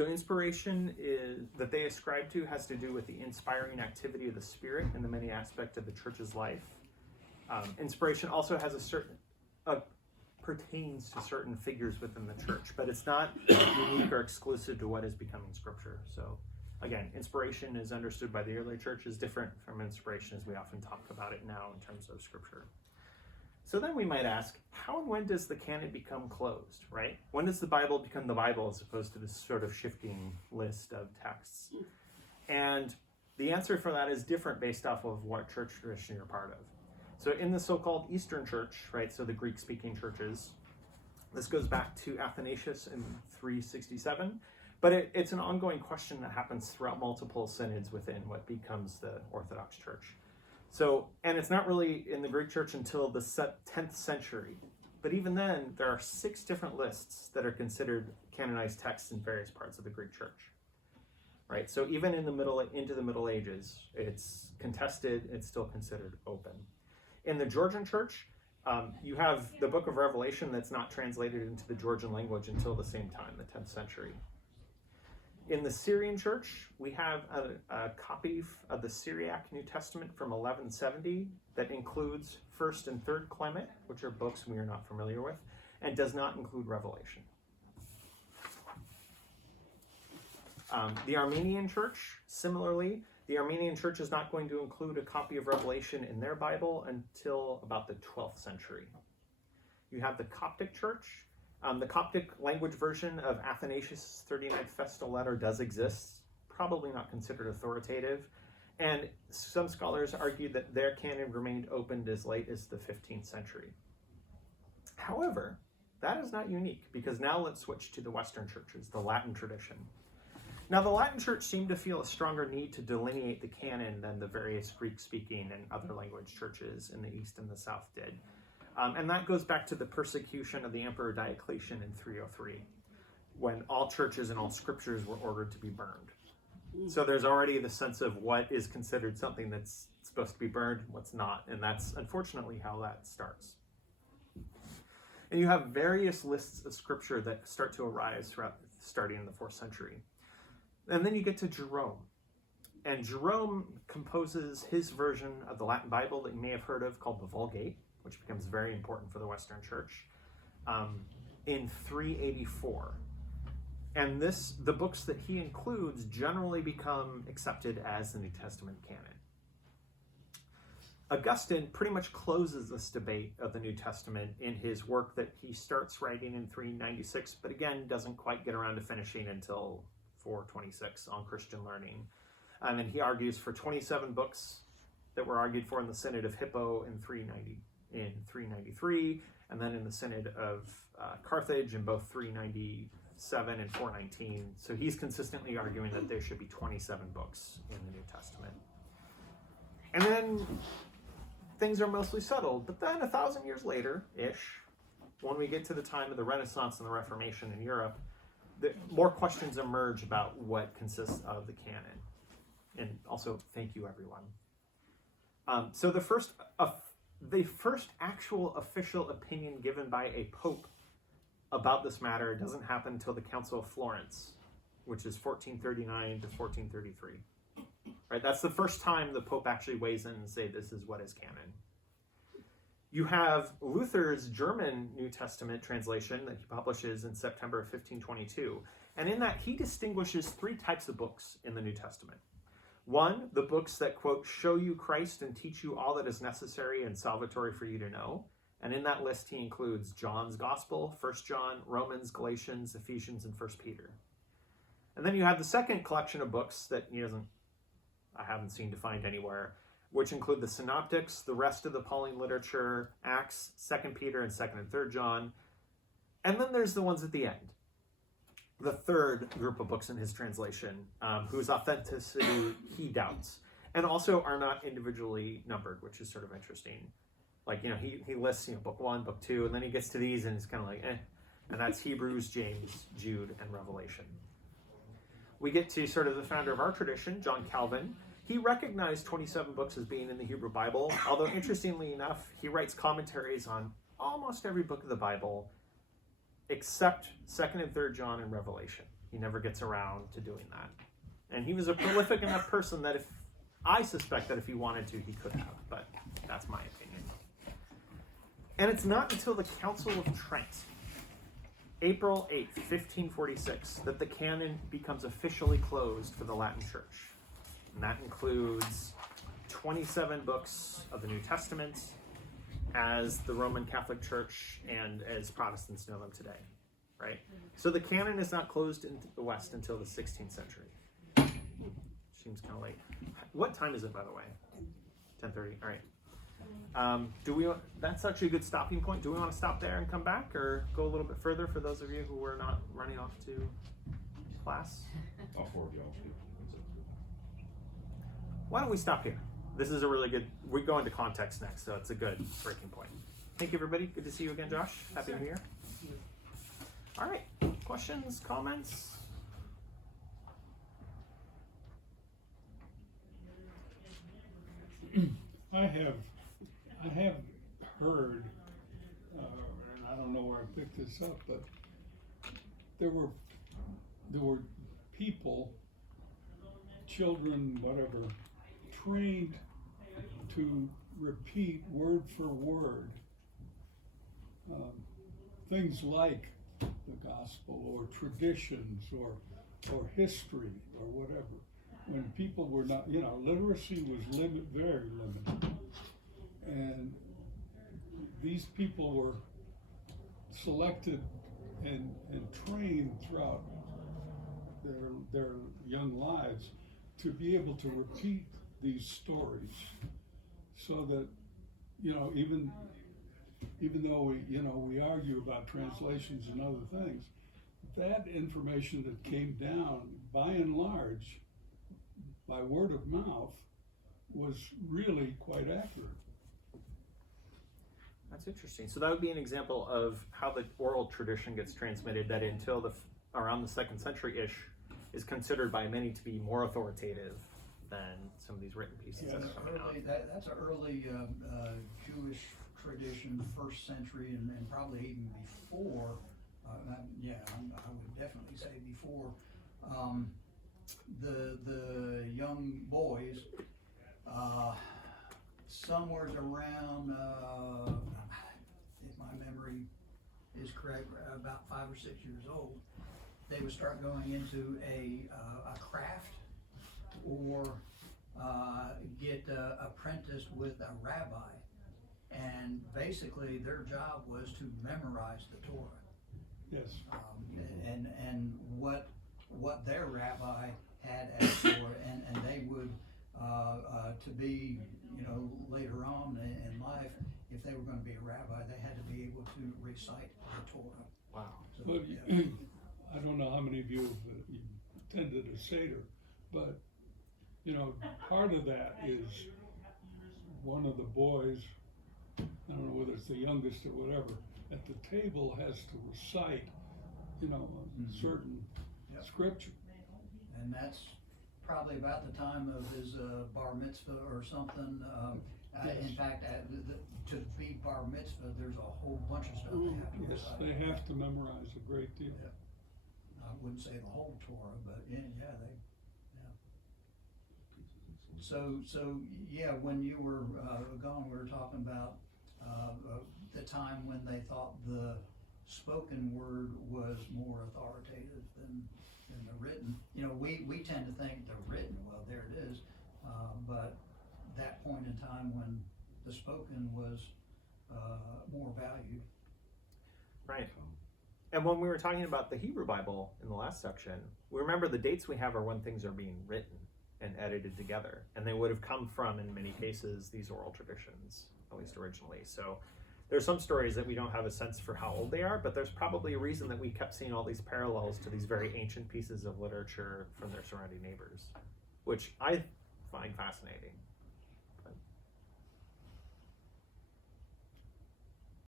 So inspiration is that they ascribe to has to do with the inspiring activity of the Spirit in the many aspects of the church's life. Inspiration also has pertains to certain figures within the church, but it's not unique or exclusive to what is becoming Scripture. So again, inspiration is understood by the early church as different from inspiration as we often talk about it now in terms of Scripture. So then we might ask, how and when does the canon become closed, right? When does the Bible become the Bible as opposed to this sort of shifting list of texts? And the answer for that is different based off of what church tradition you're part of. So in the so-called Eastern Church, right, so the Greek-speaking churches, this goes back to Athanasius in 367, but it's an ongoing question that happens throughout multiple synods within what becomes the Orthodox Church. So, and it's not really in the Greek church until the 10th century. But even then, there are 6 different lists that are considered canonized texts in various parts of the Greek church. Right? So even into the Middle Ages, it's contested, it's still considered open. In the Georgian church, you have the book of Revelation that's not translated into the Georgian language until the same time, the 10th century. In the Syrian church, we have a copy of the Syriac New Testament from 1170 that includes 1st and 3rd Clement, which are books we are not familiar with, and does not include Revelation. The Armenian church, similarly, the Armenian church is not going to include a copy of Revelation in their Bible until about the 12th century. You have the Coptic church. The Coptic language version of Athanasius' 39th Festal Letter does exist, probably not considered authoritative, and some scholars argue that their canon remained opened as late as the 15th century. However, that is not unique, because now let's switch to the Western churches, the Latin tradition. Now, the Latin church seemed to feel a stronger need to delineate the canon than the various Greek-speaking and other language churches in the East and the South did. And that goes back to the persecution of the Emperor Diocletian in 303, when all churches and all scriptures were ordered to be burned. So there's already the sense of what is considered something that's supposed to be burned, what's not, and that's unfortunately how that starts. And you have various lists of scripture that start to arise starting in the 4th century. And then you get to Jerome. And Jerome composes his version of the Latin Bible that you may have heard of called the Vulgate, which becomes very important for the Western Church, in 384. And the books that he includes generally become accepted as the New Testament canon. Augustine pretty much closes this debate of the New Testament in his work that he starts writing in 396, but again, doesn't quite get around to finishing until 426 on Christian learning. And he argues for 27 books that were argued for in the Synod of Hippo in 393, and then in the Synod of Carthage in both 397 and 419. So he's consistently arguing that there should be 27 books in the New Testament. And then things are mostly settled, but then 1,000 years later-ish, when we get to the time of the Renaissance and the Reformation in Europe, more questions emerge about what consists of the canon. And also, thank you, everyone. So the first actual official opinion given by a pope about this matter doesn't happen until the Council of Florence, which is 1439 to 1433. Right? That's the first time the pope actually weighs in and say this is what is canon. You have Luther's German New Testament translation that he publishes in September of 1522. And in that, he distinguishes 3 types of books in the New Testament. One, the books that, quote, show you Christ and teach you all that is necessary and salvatory for you to know. And in that list, he includes John's Gospel, 1 John, Romans, Galatians, Ephesians, and 1 Peter. And then you have the second collection of books that I haven't seen defined anywhere, which include the Synoptics, the rest of the Pauline literature, Acts, 2 Peter, and 2 and 3 John. And then there's the ones at the end, the third group of books in his translation, whose authenticity he doubts, and also are not individually numbered, which is sort of interesting. Like, he lists, book 1, book 2, and then he gets to these and it's kind of like, and that's Hebrews, James, Jude, and Revelation. We get to sort of the founder of our tradition, John Calvin. He recognized 27 books as being in the Hebrew Bible, although interestingly enough, he writes commentaries on almost every book of the Bible except 2 and 3 John and Revelation. He never gets around to doing that. And he was a prolific enough person that I suspect that if he wanted to, he could have, but that's my opinion. And it's not until the Council of Trent, April 8th, 1546, that the canon becomes officially closed for the Latin Church. And that includes 27 books of the New Testament as the Roman Catholic Church and as Protestants know them today, right? So the canon is not closed in the West until the 16th century. Seems kind of late. What time is it, by the way? 10:30. All right. That's actually a good stopping point. Do we want to stop there and come back, or go a little bit further for those of you who were not running off to class? I'll forward y'all. Why don't we stop here? This is a really good, we go into context next, so it's a good breaking point. Thank you, everybody. Good to see you again, Josh. Happy New Year. All right. Questions, comments? I have heard, and I don't know where I picked this up, but there were people, children, whatever, trained to repeat word for word things like the gospel or traditions or history or whatever. When people were not, literacy was very limited. And these people were selected and trained throughout their young lives to be able to repeat these stories, so that, even though we argue about translations and other things, that information that came down, by and large, by word of mouth, was really quite accurate. That's interesting. So that would be an example of how the oral tradition gets transmitted, that until around the 2nd century-ish is considered by many to be more authoritative than some of these written pieces that are coming out. That's an early Jewish tradition, 1st century, and probably even before. I would definitely say before. The young boys, somewhere around, if my memory is correct, about 5 or 6 years old, they would start going into a craft or get apprenticed with a rabbi, and basically their job was to memorize the Torah. Yes. And what their rabbi had as Torah, and they would to be, later on in life, if they were going to be a rabbi, they had to be able to recite the Torah. Wow. So, But yeah. I don't know how many of you have attended a Seder, but part of that is one of the boys, I don't know whether it's the youngest or whatever, at the table has to recite, a certain Yep. scripture. And that's probably about the time of his bar mitzvah or something. Yes. In fact, to be bar mitzvah, there's a whole bunch of stuff they have to Yes, recite. they have to memorize a great deal. Yeah. I wouldn't say the whole Torah, but yeah. So yeah, when you were gone, we were talking about the time when they thought the spoken word was more authoritative than the written. We tend to think the written, well, there it is, but that point in time when the spoken was more valued. Right. And when we were talking about the Hebrew Bible in the last section, we remember the dates we have are when things are being written and edited together. And they would have come from, in many cases, these oral traditions, at least originally. So there's some stories that we don't have a sense for how old they are, but there's probably a reason that we kept seeing all these parallels to these very ancient pieces of literature from their surrounding neighbors, which I find fascinating.